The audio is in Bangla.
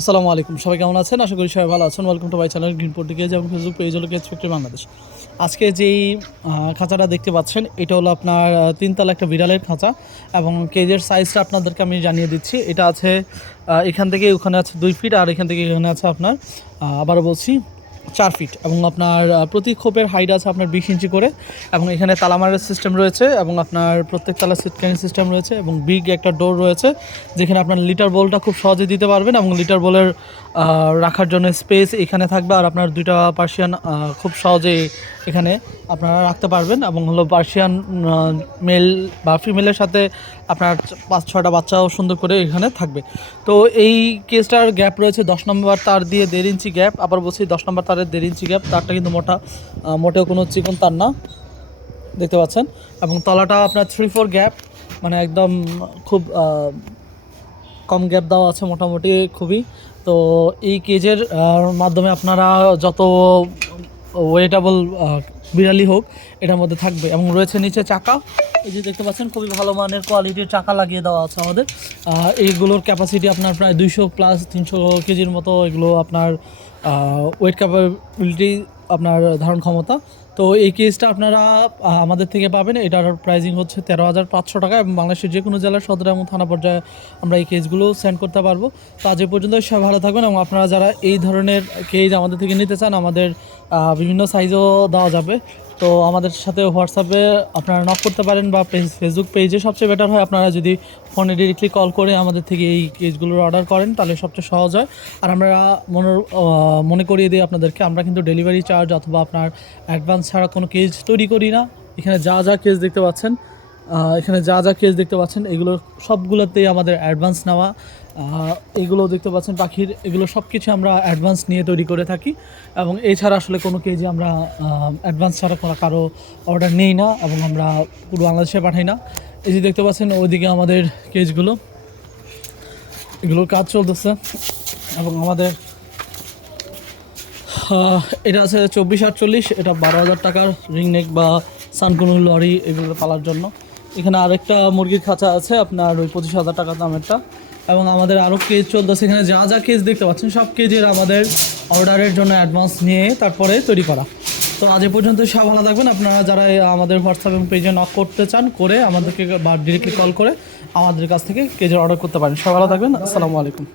আসসালামু আলাইকুম। সবাই কেমন আছেন? আশা করি সবাই ভালো আছেন। Welcome to my channel green পোর্টিকে যেমন ফেসবুক পেজ হলো কেজ ফ্যাক্টরি বাংলাদেশ আজকে যেই খাঁচাটা দেখতে পাচ্ছেন, এটা হলো আপনার তিনতলা একটা বিড়ালের খাঁচা এবং কেজের সাইজটা আপনাদেরকে আমি জানিয়ে দিচ্ছি। এটা আছে এখান থেকে ওখানে আছে দুই ফিট আর এখান থেকে এখানে আছে আপনার আবার বলছি চার ফিট এবং আপনার প্রতি খোপের হাইট আছে আপনার বিশ ইঞ্চি করে এবং এখানে তালামারের সিস্টেম রয়েছে এবং আপনার প্রত্যেক তালা সিটকানি সিস্টেম রয়েছে এবং বিগ একটা ডোর রয়েছে যেখানে আপনার লিটার বলটা খুব সহজে দিতে পারবেন এবং লিটার বোলের রাখার জন্য স্পেস এখানে থাকবে আর আপনার দুইটা পার্সিয়ান খুব সহজে এখানে আপনারা রাখতে পারবেন এবং হলো পার্সিয়ান মেল বা ফিমেলের সাথে আপনার পাঁচ ছটা বাচ্চাও সুন্দর করে এখানে থাকবে। তো এই কেসটার গ্যাপ রয়েছে দশ নম্বর তার দিয়ে দেড় ইঞ্চি গ্যাপ আবার বলছি দশ নম্বর তারের দেড় ইঞ্চি গ্যাপ তারটা কিন্তু মোটা মোটেও কোনো চিকন তার না। দেখতে পাচ্ছেন? এবং তলাটা আপনার থ্রি ফোর গ্যাপ মানে একদম খুব কম গ্যাপ দেওয়া আছে মোটামুটি খুবই। তো এই কেজের মাধ্যমে আপনারা যত ওয়েটেবল বিড়ালি হোক, এটার মধ্যে থাকবে। এবং রয়েছে নিচে চাকা। এই যে দেখতে পাচ্ছেন, খুবই ভালো মানের কোয়ালিটির চাকা লাগিয়ে দেওয়া আছে আমাদের। এইগুলোর ক্যাপাসিটি আপনার প্রায় দুইশো প্লাস তিনশো কেজির মতো এগুলো আপনার ওয়েট ক্যাপাবিলিটি আপনার ধারণ ক্ষমতা। তো এই কেসটা আপনারা আমাদের থেকে পাবেন। এটার প্রাইজিং হচ্ছে তেরো হাজার পাঁচশো টাকা এবং বাংলাদেশের যে কোনো জেলার সদর এবং থানা পর্যায়ে আমরা এই কেসগুলো সেন্ড করতে পারব। তো আজ পর্যন্ত সব ভালো থাকবেন এবং আপনারা যারা এই ধরনের কেজ আমাদের থেকে নিতে চান, আমাদের বিভিন্ন সাইজও দেওয়া যাবে। তো আমাদের সাথে হোয়াটসঅ্যাপে আপনারা নক করতে পারেন বা ফেসবুক পেজে সবচেয়ে বেটার হয়। আপনারা যদি ফোনে ডিরেক্টলি কল করে আমাদের থেকে এই কেজগুলোর অর্ডার করেন, তাহলে সবচেয়ে সহজ হয়। আর আমরা মনে মনে করিয়ে দিই আপনাদেরকে, আমরা কিন্তু ডেলিভারি চার্জ অথবা আপনার অ্যাডভান্স ছাড়া কোনো কেজ তৈরি করি না। এখানে যা যা কেজ দেখতে পাচ্ছেন এখানে যা যা কেজ দেখতে পাচ্ছেন, এগুলো সবগুলোতেই আমাদের অ্যাডভান্স নেওয়া। এগুলো দেখতে পাচ্ছেন পাখির, এগুলো সব কিছু আমরা অ্যাডভান্স নিয়ে তৈরি করে থাকি। এবং এছাড়া আসলে কোনো কেজি আমরা অ্যাডভান্স ছাড়া কোনো কারও অর্ডার নেই না এবং আমরা পুরো বাংলাদেশে পাঠাই না। এই যে দেখতে পাচ্ছেন, ওইদিকে আমাদের কেজগুলো এগুলোর কাজ চলতেছে এবং আমাদের এটা আছে চব্বিশ আটচল্লিশ, এটা বারো হাজার টাকার রিংনেক বা সানকুনু লরি এগুলো পালার জন্য। এখানে আরেকটা মুরগির খাঁচা আছে, আপনার ওই পঁচিশ হাজার টাকা দামেরটা। এবং আমাদের আরও কেজ চলতেছে, এখানে যা যা কেজ দেখতে পাচ্ছেন, সব কেজের আমাদের অর্ডারের জন্য অ্যাডভান্স নিয়ে তারপরে তৈরি করা। তো আজ পর্যন্ত সব ভালো থাকবেন। আপনারা যারা আমাদের হোয়াটসঅ্যাপ এবং পেজে নক করতে চান, করে আমাদেরকে বা ডিরেক্টলি কল করে আমাদের কাছ থেকে কেজের অর্ডার করতে পারেন। সব ভালো থাকবেন। আসসালামু আলাইকুম।